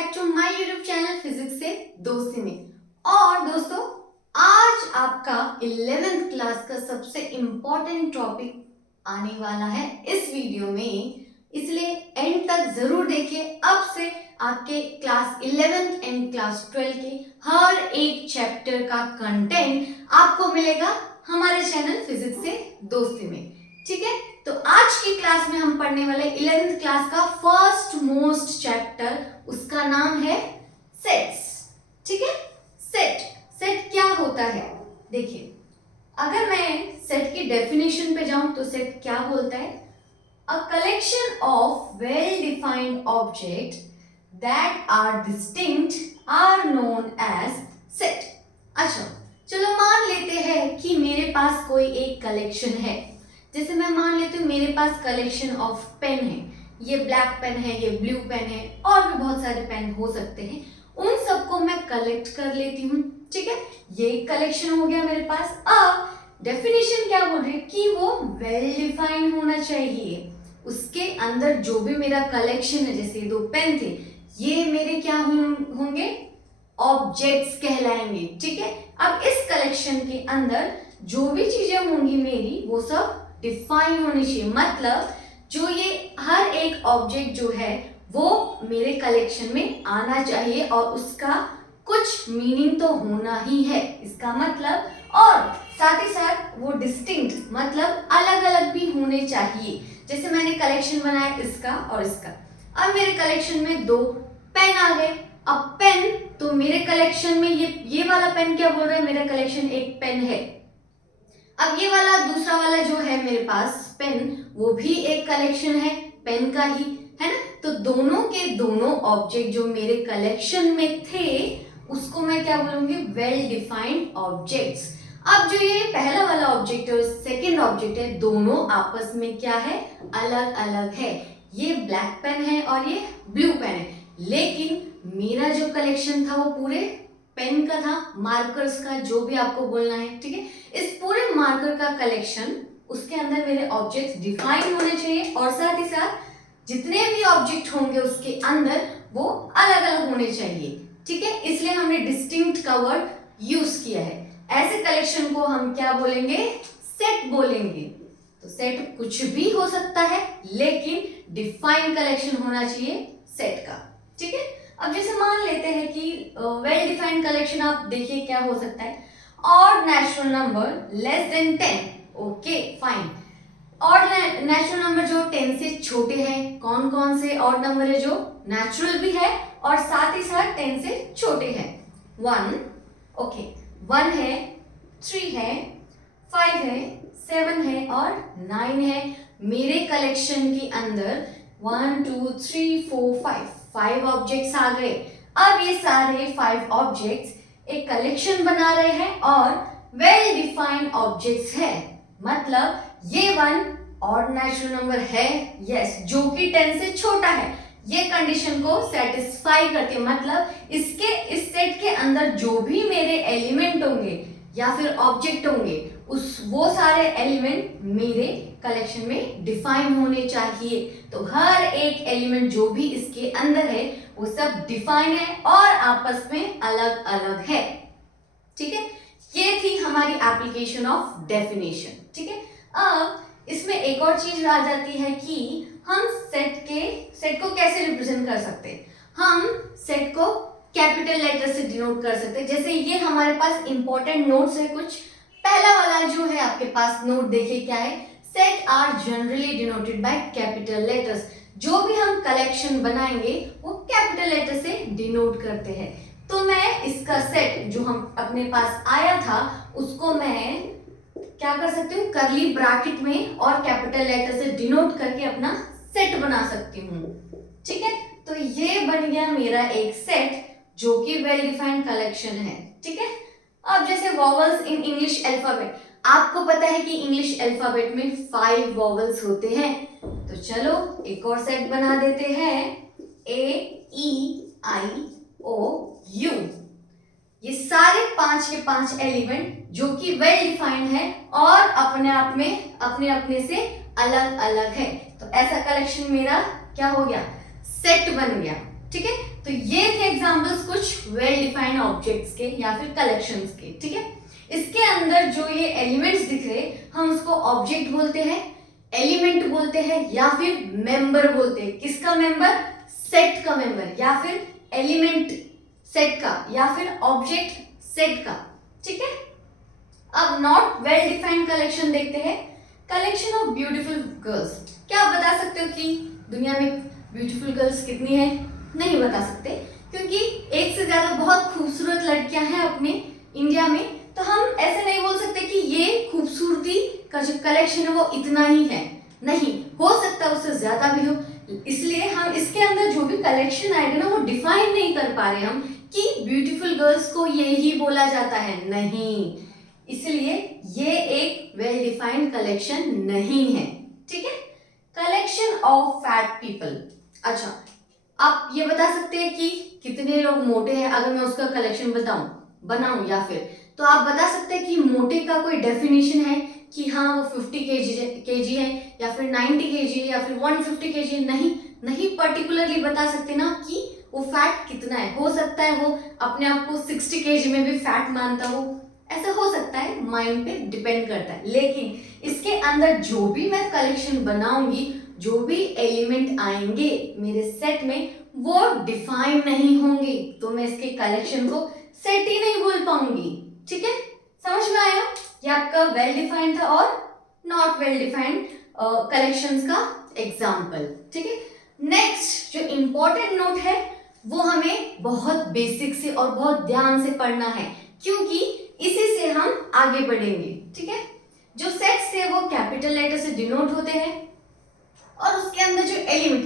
Back to my YouTube channel physics से दोस्ती में। और दोस्तों, आज आपका 11th क्लास का सबसे इम्पोर्टेंट टॉपिक आने वाला है इस वीडियो में, इसलिए एंड तक जरूर देखिए। अब से आपके क्लास 11th एंड क्लास 12 के हर एक चैप्टर का कंटेंट आपको मिलेगा हमारे चैनल फिजिक्स से दोस्ती में, ठीक है। तो आज की क्लास में हम पढ़ने वाले 11th क्लास का फर्स्ट मोस्ट चैप्टर, उसका नाम है सेट्स, ठीक है। सेट क्या होता है, देखिए, अगर मैं सेट की डेफिनेशन पे जाऊं तो सेट क्या बोलता है? A collection of well defined object that are distinct are known as set. अच्छा, चलो मान लेते हैं कि मेरे पास कोई एक कलेक्शन है। जैसे मैं मान लेती हूँ मेरे पास कलेक्शन ऑफ पेन है, ये ब्लैक पेन है, ये ब्लू पेन है, और भी बहुत सारे पेन हो सकते हैं। उन सबको मैं कलेक्ट कर लेती हूँ, ठीक है। ये कलेक्शन हो गया मेरे पास। अब डेफिनेशन क्या बोल रही है कि वो वेल डिफाइंड होना चाहिए। उसके अंदर जो भी मेरा कलेक्शन है, जैसे दो पेन थे, ये मेरे क्या होंगे? ऑब्जेक्ट्स कहलाएंगे, ठीक है। अब इस कलेक्शन के अंदर जो भी चीजें होंगी मेरी, वो सब डिफाइन होनी चाहिए। मतलब जो ये हर एक ऑब्जेक्ट जो है वो मेरे कलेक्शन में आना चाहिए और उसका कुछ मीनिंग तो होना ही है, इसका मतलब। और साथ ही साथ वो डिस्टिंक्ट, मतलब अलग अलग भी होने चाहिए। जैसे मैंने कलेक्शन बनाया इसका और इसका। अब मेरे कलेक्शन में दो पेन आ गए। अब पेन, तो मेरे कलेक्शन में ये वाला पेन क्या बोल रहा है? मेरा कलेक्शन एक पेन है। अब ये वाला दूसरा वाला जो है मेरे पास पेन, वो भी एक कलेक्शन है पेन का ही, है ना। तो दोनों के दोनों ऑब्जेक्ट जो मेरे कलेक्शन में थे, उसको मैं क्या बोलूंगी? Well defined objects. अब जो ये पहला वाला ऑब्जेक्ट और सेकेंड ऑब्जेक्ट है, दोनों आपस में क्या है? अलग अलग है। ये ब्लैक पेन है और ये ब्लू पेन है, लेकिन मेरा जो कलेक्शन था वो पूरे पेन का था, मार्कर्स का, जो भी आपको बोलना है, ठीक है। इस पूरे मार्कर का कलेक्शन, उसके अंदर मेरे ऑब्जेक्ट्स डिफाइन होने चाहिए और साथ ही साथ जितने भी ऑब्जेक्ट होंगे उसके अंदर वो अलग अलग होने चाहिए, ठीक है। इसलिए हमने डिस्टिंक्ट का वर्ड यूज किया है। ऐसे कलेक्शन को हम क्या बोलेंगे? सेट बोलेंगे। तो सेट कुछ भी हो सकता है, लेकिन डिफाइन कलेक्शन होना चाहिए सेट का, ठीक है। अब जैसे मान लेते हैं कि वेल डिफाइंड कलेक्शन, आप देखिए क्या हो सकता है? Odd natural number less then 10, okay fine. Odd natural number जो 10 से छोटे हैं, कौन कौन से ऑड नंबर है जो नेचुरल भी है और साथ ही साथ 10 से छोटे हैं? 1, ओके, 1 है, 3 है, 5 है, 7 है और 9 है। मेरे कलेक्शन के अंदर 1 2 3 4 5 ऑब्जेक्ट्स आ गए। अब ये सारे 5 ऑब्जेक्ट्स एक कलेक्शन बना रहे हैं और वेल डिफाइंड ऑब्जेक्ट्स है। मतलब ये 1 ऑड नेचुरल नंबर है, यस, जो कि 10 से छोटा है। ये कंडीशन को सेटिस्फाई करती है। मतलब इस सेट के अंदर जो भी मेरे एलिमेंट होंगे या फिर ऑब्जेक्ट होंगे, वो सारे एलिमेंट मेरे कलेक्शन में डिफाइन होने चाहिए। तो हर एक एलिमेंट जो भी इसके अंदर है वो सब डिफाइन है और आपस में अलग अलग है, ठीक है। ये थी हमारी एप्लीकेशन ऑफ डेफिनेशन, ठीक है। अब इसमें एक और चीज आ जाती है कि हम सेट को कैसे रिप्रेजेंट कर सकते हैं। हम सेट को कैपिटल लेटर से डिनोट कर सकते हैं। जैसे ये हमारे पास इंपॉर्टेंट नोट्स है कुछ। पहला वाला जो है आपके पास नोट, देखिए क्या है? Set are generally denoted by capital letters. जो भी हम कलेक्शन बनाएंगे वो कैपिटल लेटर से डिनोट करते हैं। तो मैं इसका सेट जो हम अपने पास आया था, उसको मैं क्या कर सकती हूँ? करली ब्रैकेट में और कैपिटल लेटर से डिनोट करके अपना सेट बना सकती हूँ, ठीक है। तो ये बन गया मेरा एक सेट जो कि वेल डिफाइंड कलेक्शन है, ठीक है। अब जैसे वॉवल्स इन इंग्लिश अल्फाबेट, आपको पता है कि इंग्लिश अल्फाबेट में 5 वॉवल्स होते हैं। तो चलो एक और सेट बना देते हैं, A-E-I-O-U। ये सारे 5 के 5 एलिमेंट जो कि वेल डिफाइंड है और अपने आप में अपने से अलग अलग है। तो ऐसा कलेक्शन मेरा क्या हो गया? सेट बन गया, ठीक है। तो ये थे एग्जांपल्स कुछ वेल डिफाइंड ऑब्जेक्ट्स के या फिर कलेक्शंस के, ठीक है। इसके अंदर जो ये एलिमेंट्स दिख रहे हम उसको ऑब्जेक्ट बोलते हैं, एलिमेंट बोलते हैं या फिर मेंबर बोलते हैं। किसका मेंबर? सेट का मेंबर, या फिर एलिमेंट सेट का, या फिर ऑब्जेक्ट सेट का, ठीक है। अब नॉट वेल डिफाइंड कलेक्शन देखते हैं। Collection of beautiful girls. क्या आप बता सकते हो कि दुनिया में ब्यूटीफुल गर्ल्स कितनी है? नहीं बता सकते, क्योंकि एक से ज्यादा बहुत खूबसूरत लड़कियां हैं अपने इंडिया में। तो हम ऐसे नहीं बोल सकते कि ये खूबसूरती का जो कलेक्शन है वो इतना ही है, नहीं, हो सकता है उससे ज्यादा भी हो। इसलिए हम इसके अंदर जो भी कलेक्शन आएगा ना वो डिफाइन नहीं कर पा रहे हम कि ब्यूटीफुल गर्ल्स को ये ही बोला जाता है, नहीं। इसलिए ये एक वेल डिफाइंड कलेक्शन नहीं है, ठीक है। Collection of fat people. अच्छा, आप ये बता सकते हैं कि कितने लोग मोटे हैं? अगर मैं उसका कलेक्शन बनाऊं या फिर, तो आप बता सकते हैं कि मोटे का कोई डेफिनेशन है कि हाँ वो 50 केजी है या फिर 90 केजी है या फिर 150 केजी है? नहीं पर्टिकुलरली बता सकते ना कि वो फैट कितना है। हो सकता है वो अपने आप को 60 केजी में भी फैट मानता हो, ऐसा हो सकता है, माइंड पे डिपेंड करता है। लेकिन इसके अंदर जो भी मैं कलेक्शन बनाऊंगी, जो भी एलिमेंट आएंगे मेरे सेट में, वो डिफाइन नहीं होंगे, तो मैं इसके कलेक्शन को सेट ही नहीं बोल पाऊंगी, ठीक है। समझ में आया? ये आपका वेल डिफाइंड था और नॉट वेल डिफाइंड कलेक्शंस का एग्जाम्पल, ठीक है। नेक्स्ट जो इंपॉर्टेंट नोट है वो हमें बहुत बेसिक से और बहुत ध्यान से पढ़ना है, क्योंकि इसी से हम आगे बढ़ेंगे, ठीक है। जो सेट्स थे वो कैपिटल लेटर से डिनोट होते हैं, और उसके अंदर जो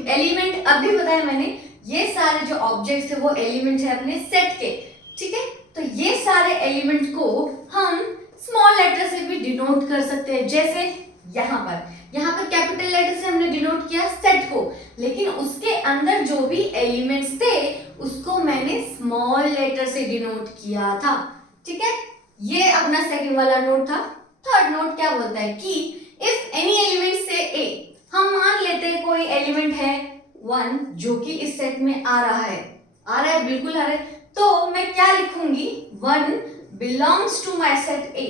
एलिमेंट अभी बताया मैंने, ये सारे जो ऑब्जेक्ट्स है वो एलिमेंट है अपने सेट के, ठीक है। तो ये सारे एलिमेंट को हम स्मॉल लेटर से भी डिनोट कर सकते हैं। जैसे यहाँ पर कैपिटल लेटर से हमने डिनोट किया सेट को, लेकिन उसके अंदर जो भी एलिमेंट्स थे उसको मैंने स्मॉल लेटर से डिनोट किया था, ठीक है। ये अपना सेकंड वाला नोट था। थर्ड नोट क्या बोलता है कि इफ एनी एलिमेंट से ए, हम मान लेते हैं कोई एलिमेंट है 1 जो कि इस सेट में आ रहा है, बिल्कुल आ रहा है, तो मैं क्या लिखूंगी? 1 belongs to my set A.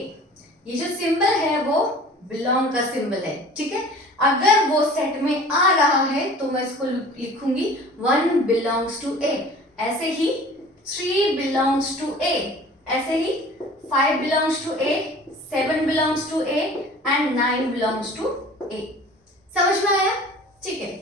ये जो सिंबल है वो बिलोंग का सिंबल है, ठीक है। अगर वो सेट में आ रहा है तो मैं इसको लिखूंगी 1 बिलोंग्स टू ए। ऐसे ही 3 बिलोंग्स टू ए, ऐसे ही 5 belongs to A, 7 belongs to A and 9 belongs to A. समझ में आया? ठीक है।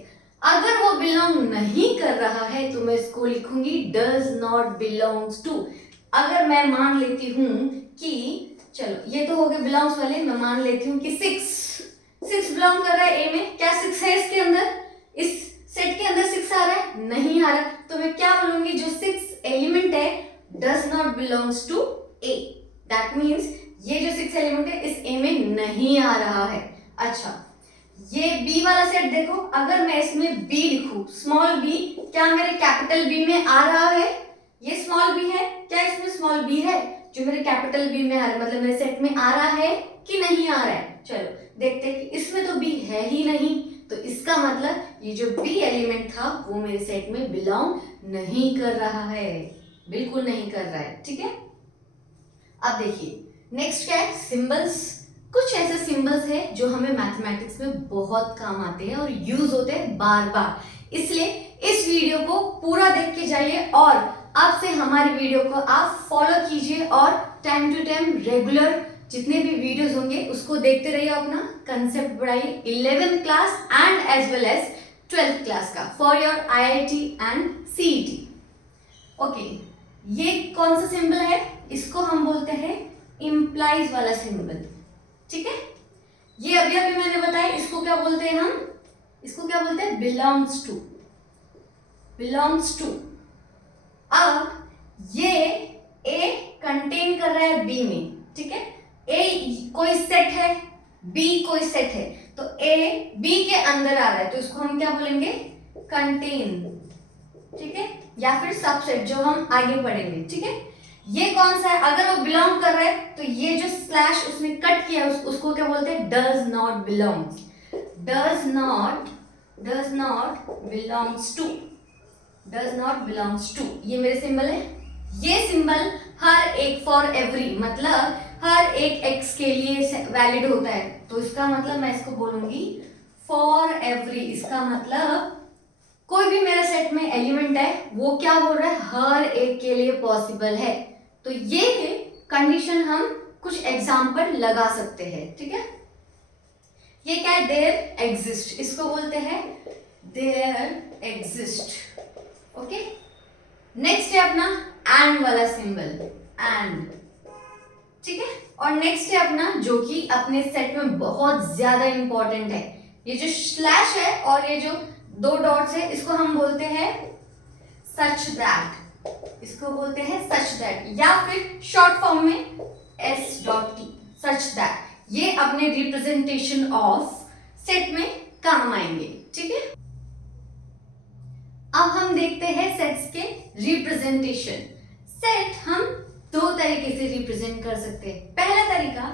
अगर वो बिलोंग नहीं कर रहा है तो मैं इसको लिखूंगी डज नॉट बिलोंग्स टू। अगर मैं मान लेती हूं कि, चलो ये तो हो गए बिलोंग्स वाले, मैं मान लेती हूँ कि 6 बिलोंग कर रहा है ए में। क्या 6 है इसके अंदर? इस सेट के अंदर 6 आ रहा है? नहीं आ रहा, तो मैं क्या बोलूंगी? जो 6 एलिमेंट है does not belongs to A. That means ये जो 6 एलिमेंट है इस ए में नहीं आ रहा है। अच्छा, ये बी वाला सेट देखो, अगर मैं इसमें बी लिखूं, स्मॉल बी, क्या मेरे कैपिटल बी में आ रहा है? ये स्मॉल बी है, क्या इसमें स्मॉल बी है जो मेरे कैपिटल बी में आ रहा है? मतलब मेरे सेट में आ रहा है कि नहीं आ रहा है? चलो देखते हैं कि इसमें तो बी है ही नहीं, तो इसका मतलब ये जो बी एलिमेंट था वो मेरे सेट में बिलोंग नहीं कर रहा है, बिल्कुल नहीं कर रहा है, ठीक है। अब देखिए नेक्स्ट क्या है? सिंबल्स। कुछ ऐसे सिंबल्स हैं जो हमें मैथमेटिक्स में बहुत काम आते हैं और यूज होते हैं बार बार। इसलिए इस वीडियो को पूरा देख के जाइए और अब से हमारी वीडियो को आप फॉलो कीजिए और टाइम टू टाइम रेगुलर जितने भी वीडियोस होंगे उसको देखते रहिए। अपना कंसेप्ट बढ़ाइए 11th class and as well as 12th class का for your IIT and CET। Okay, ये कौन सा सिंबल है? इसको हम बोलते हैं इम्प्लाइज वाला सिंबल, ठीक है। ये अभी अभी मैंने बताया, इसको क्या बोलते हैं हम? इसको क्या बोलते हैं? Belongs to, belongs to. अब ये ए कंटेन कर रहा है बी में, ठीक है। ए कोई सेट है, बी कोई सेट है, तो ए बी के अंदर आ रहा है तो इसको हम क्या बोलेंगे? कंटेन, ठीक है, या फिर सबसेट जो हम आगे पढ़ेंगे, ठीक है। ये कौन सा है? अगर वो बिलोंग कर रहा है तो ये जो स्लैश उसने कट किया उसको क्या बोलते हैं? Does not belongs, does not belongs to, does not belongs to, ये मेरे सिंबल है। ये सिंबल हर एक फॉर एवरी मतलब हर एक एक्स के लिए वैलिड होता है, तो इसका मतलब मैं इसको बोलूंगी फॉर एवरी। इसका मतलब कोई भी मेरा सेट में एलिमेंट है वो क्या बोल रहा है, हर एक के लिए पॉसिबल है। तो ये कंडीशन हम कुछ एग्जाम्पल लगा सकते हैं, ठीक है। ये क्या है, देयर एग्जिस्ट, इसको बोलते हैं देयर एग्जिस्ट, ओके। नेक्स्ट है अपना एंड वाला सिंबल, एंड, ठीक है। और नेक्स्ट है अपना जो कि अपने सेट में बहुत ज्यादा इंपॉर्टेंट है, ये जो स्लैश है और ये जो दो डॉट्स है इसको हम बोलते हैं सच दैट, इसको बोलते हैं सच दैट, या फिर शॉर्ट फॉर्म में s.t, सच दैट। ये अपने रिप्रेजेंटेशन ऑफ सेट में काम आएंगे, ठीक है। अब हम देखते हैं सेट्स के रिप्रेजेंटेशन। सेट हम दो तरीके से रिप्रेजेंट कर सकते हैं। पहला तरीका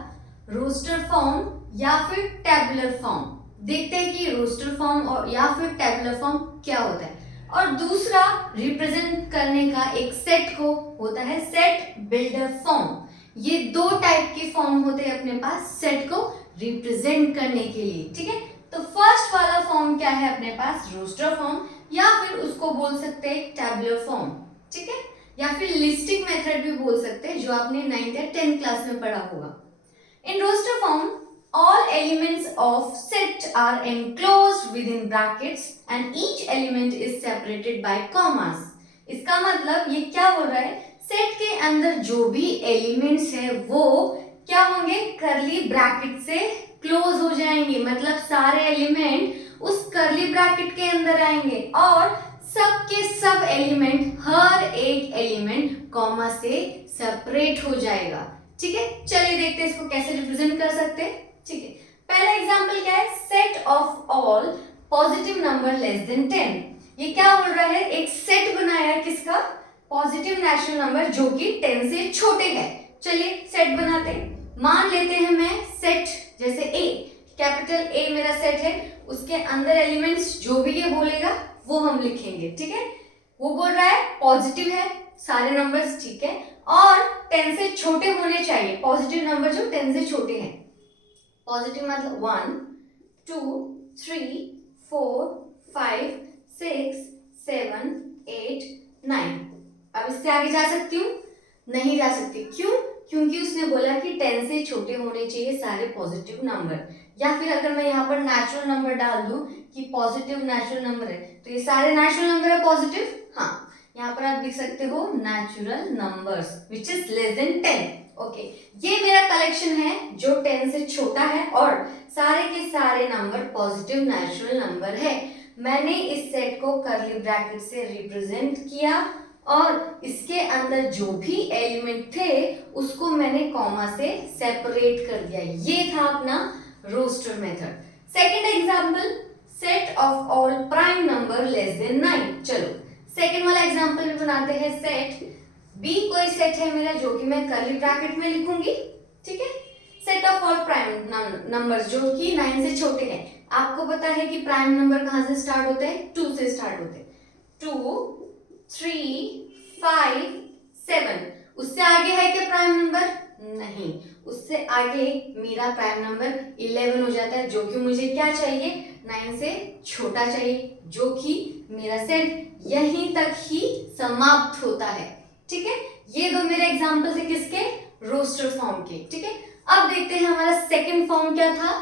रोस्टर फॉर्म या फिर टेबुलर फॉर्म। देखते हैं कि रोस्टर फॉर्म और या फिर टेबुलर फॉर्म क्या होता है। और दूसरा रिप्रेजेंट करने का एक सेट को होता है सेट बिल्डर फॉर्म। ये दो टाइप के फॉर्म होते हैं अपने पास सेट को रिप्रेजेंट करने के लिए, ठीक है। तो फर्स्ट वाला फॉर्म क्या है अपने पास, रोस्टर फॉर्म, या फिर उसको बोल सकते हैं टेबुलर फॉर्म, ठीक है, या फिर लिस्टिंग मेथड भी बोल सकते हैं जो आपने 9th या 10th क्लास में पढ़ा होगा। In roster form all elements of set are enclosed within brackets and each element is separated by commas। इसका मतलब ये क्या बोल रहा है, सेट के अंदर जो भी एलिमेंट्स है वो क्या होंगे, करली ब्रैकेट से क्लोज हो जाएंगे, मतलब सारे एलिमेंट उस करली ब्रैकेट के अंदर आएंगे और सब के सब एलिमेंट, हर एक एलिमेंट कॉमा से सेपरेट हो जाएगा, ठीक है। चलिए देखते हैं इसको कैसे रिप्रेजेंट कर सकते हैं, ठीक है। पहला एग्जांपल क्या है, set of all positive number less then 10। ये क्या बोल रहा है, एक सेट बनाया है किसका, पॉजिटिव नेचुरल नंबर जो कि 10 से छोटे है। चलिए सेट बनाते हैं। मान लेते हैं मैं सेट जैसे ए, कैपिटल ए मेरा सेट है, उसके अंदर एलिमेंट्स जो भी ये बोलेगा वो हम लिखेंगे, ठीक है। वो बोल रहा है पॉजिटिव है सारे नंबर्स, ठीक है, और 10 से छोटे होने चाहिए, पॉजिटिव नंबर जो 10 से छोटे हैं। पॉजिटिव मतलब 1 2 3 4 5 6 7 8 9। अब इससे आगे जा सकती हूँ, नहीं जा सकती, क्यों, क्योंकि उसने बोला कि 10 से छोटे होने चाहिए सारे पॉजिटिव नंबर। या फिर अगर मैं यहाँ पर नेचुरल नंबर डाल दूं कि पॉजिटिव नेचुरल नंबर है, तो ये सारे नेचुरल नंबर है पॉजिटिव, हाँ, यहाँ पर आप लिख सकते हो natural numbers which is less than 10, okay. ये मेरा कलेक्शन है जो 10 से छोटा है और सारे के सारे नंबर पॉजिटिव नेचुरल नंबर है। मैंने इस सेट को कर्ली ब्रैकेट से रिप्रेजेंट किया और इसके अंदर जो भी एलिमेंट थे उसको मैंने कॉमा से सेपरेट कर दिया। ये था अपना roster method. Second example, set of all prime number less than 9। चलो सेकंड वाला एग्जांपल भी बनाते हैं। सेट बी कोई सेट है मेरा जो कि मैं कर्ली ब्रैकेट में लिखूंगी, ठीक है। Set of all prime numbers जो कि 9 से छोटे हैं। आपको पता है कि प्राइम नंबर कहां से स्टार्ट होते हैं, 2 से स्टार्ट होते हैं। 2 3 5 7। उससे आगे है क्या प्राइम नंबर, नहीं, उससे आगे मेरा प्राइम नंबर 11 हो जाता है जो कि मुझे क्या चाहिए, 9 से छोटा चाहिए, जो कि मेरा सेट यहीं तक ही समाप्त होता है, ठीक है। ये दो मेरे एग्जांपल थे किसके, रोस्टर फॉर्म के, ठीक है। अब देखते हैं हमारा सेकंड फॉर्म क्या था,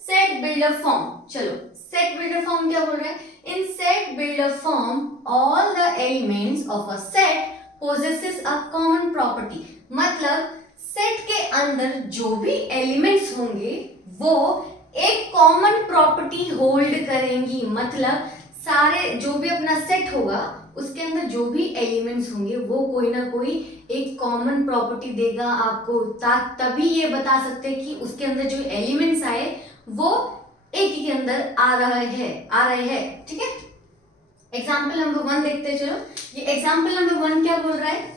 सेट बिल्डर फॉर्म। चलो सेट बिल्डर फॉर्म क्या बोल रहा है, इन set builder form all the elements of a set possesses a common property। मतलब सेट के अंदर जो भी एलिमेंट्स होंगे वो एक कॉमन प्रॉपर्टी होल्ड करेंगी। मतलब सारे जो भी अपना सेट होगा उसके अंदर जो भी एलिमेंट्स होंगे वो कोई ना कोई एक कॉमन प्रॉपर्टी देगा आपको, तभी ये बता सकते हैं कि उसके अंदर जो एलिमेंट्स आए वो एक ही के अंदर आ रहे हैं, ठीक है। एग्जाम्पल नंबर 1 देखते हैं। चलो ये एग्जाम्पल नंबर 1 क्या बोल रहा है,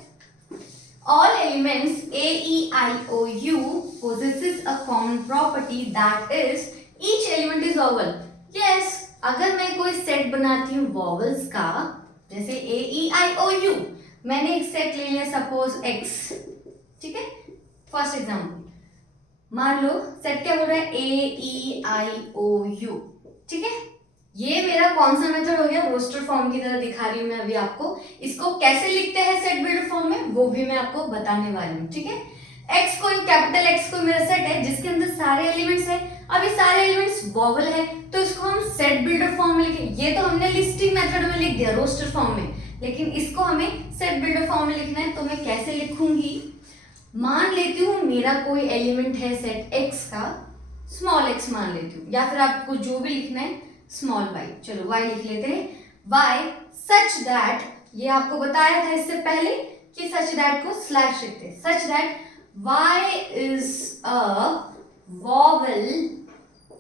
all elements a e i o u possesses a common property that is each element is vowel। yes, अगर मैं कोई सेट बनाती हूँ वॉवल्स का, जैसे AEIOU, मैंने एक सेट ले लिया सपोज X, ठीक है। फर्स्ट एग्जाम्पल मान लो सेट क्या बोल रहा है AEIOU, ठीक है। ये मेरा कौन सा मेथड हो गया, रोस्टर फॉर्म की तरह दिखा रही हूं मैं अभी आपको। इसको कैसे लिखते हैं सेट बिल्डर फॉर्म में वो भी मैं आपको बताने वाली हूँ, ठीक है। X कोई कैपिटल X कोई मेरा सेट है जिसके अंदर सारे एलिमेंट्स है। अब ये सारे एलिमेंट्स वॉवल है तो इसको हम सेट बिल्डर फॉर्म में लिखें। ये तो हमने लिस्टिंग मेथड में लिख दिया रोस्टर फॉर्म में, लेकिन इसको हमें सेट बिल्डर फॉर्म में लिखना है। तो मैं कैसे लिखूंगी, मान लेती हूँ मेरा कोई एलिमेंट है सेट X का, स्मॉल x मान लेती हूँ, या फिर आपको जो भी लिखना है स्मॉल y, चलो y लिख लेते हैं। y सच दैट, ये आपको बताया था इससे पहले कि सच दैट को स्लैश लिखते हैं, such that y is a vowel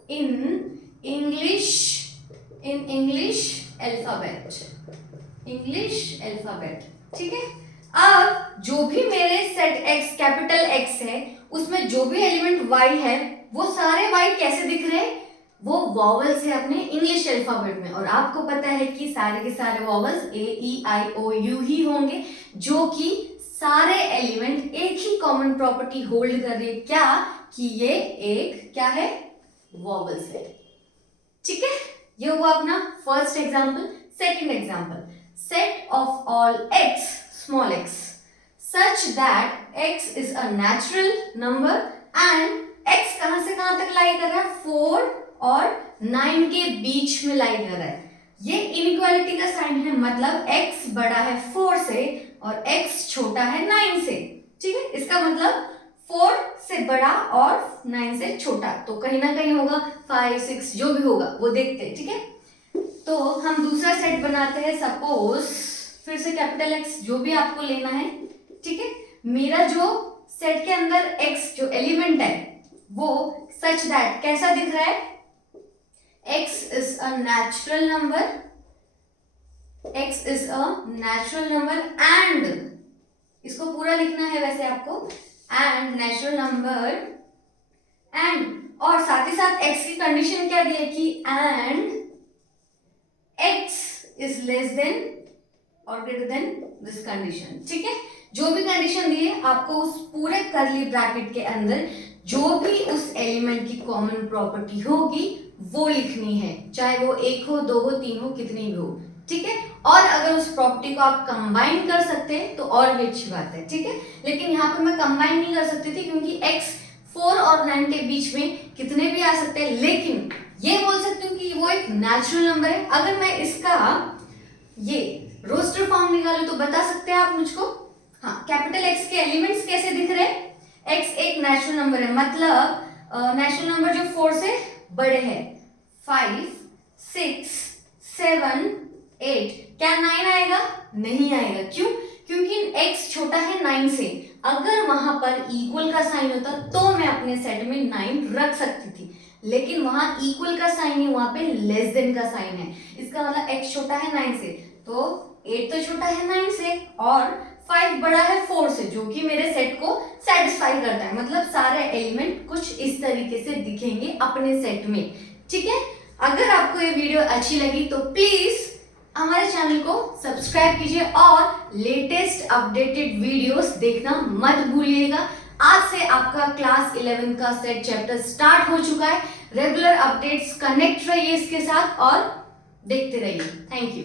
in English alphabet, ठीक है। अब जो भी मेरे सेट X कैपिटल X है उसमें जो भी एलिमेंट Y है वो सारे Y कैसे दिख रहे हैं, वो वॉवल्स है अपने इंग्लिश अल्फाबेट में। और आपको पता है कि सारे के सारे वॉवल्स AEIOU ही होंगे, जो कि सारे एलिमेंट एक ही कॉमन प्रॉपर्टी होल्ड कर रहे हैं, क्या कि ये एक क्या है, वॉवल्स है, ठीक है। ये हुआ अपना first example. Second example, set of all x small x such that x is a natural number and x कहां से कहां तक लाई कर रहा है, 4 और 9 के बीच में लाई कर रहा है। ये इनइक्वालिटी का साइन है, मतलब x बड़ा है 4 से और x छोटा है 9 से, ठीक है। इसका मतलब 4 से बड़ा और 9 से छोटा, तो कहीं ना कहीं होगा 5 6 जो भी होगा वो देखते हैं, ठीक है। तो हम दूसरा सेट बनाते हैं, सपोज फिर से कैपिटल X जो भी आपको लेना है, ठीक है। मेरा जो सेट के अंदर X जो एलिमेंट है वो सच दैट कैसा दिख रहा है, X is a natural number, X is a natural number and इसको पूरा लिखना है वैसे आपको, and natural number and, और साथ ही साथ X की कंडीशन क्या दी है कि and X is less than और ग्रेटर देन दिस कंडीशन, ठीक है। जो भी कंडीशन दी है आपको उस पूरे करली ब्रैकेट के अंदर जो भी उस एलिमेंट की कॉमन प्रॉपर्टी होगी वो लिखनी है, चाहे वो 1 हो 2 हो 3 हो कितनी भी हो, ठीक है। और अगर उस प्रॉपर्टी को आप कंबाइन कर सकते हैं तो और भी अच्छी बात है, ठीक है। लेकिन यहाँ पे मैं कंबाइन नहीं कर सकती थी क्योंकि x 4 और 9 के बीच में कितने भी आ सकते हैं, लेकिन ये बोल सकती हूँ कि वो एक नेचुरल नंबर है। अगर मैं इसका ये रोस्टर फॉर्म निकालूं तो बता सकते हैं आप मुझको, हाँ, कैपिटल X के एलिमेंट्स कैसे दिख रहे हैं, X एक नेचुरल नंबर है, मतलब नेचुरल नंबर जो 4 से बड़े हैं, 5 6 7 8, क्या 9 आएगा, नहीं आएगा, क्यों, क्योंकि X छोटा है 9 से। अगर वहां पर इक्वल का साइन होता तो मैं अपने सेट में 9 रख सकती थी, लेकिन वहां इक्वल का साइन है, वहां पे लेस देन का साइन है। इसका मतलब X छोटा है 9 से, तो 8 तो छोटा है 9 से और 5 बड़ा है 4 से, जो कि मेरे सेट को सेटिस्फाई करता है। मतलब सारे एलिमेंट कुछ इस तरीके से दिखेंगे अपने सेट में, ठीक है। अगर आपको ये वीडियो अच्छी लगी तो प्लीज हमारे चैनल को सब्सक्राइब कीजिए और लेटेस्ट अपडेटेड वीडियोस देखना मत भूलिएगा। आज से आपका क्लास 11 का सेट चैप्टर स्टार्ट हो चुका है। रेगुलर अपडेट्स कनेक्ट रहिए इसके साथ और देखते रहिए। Thank you.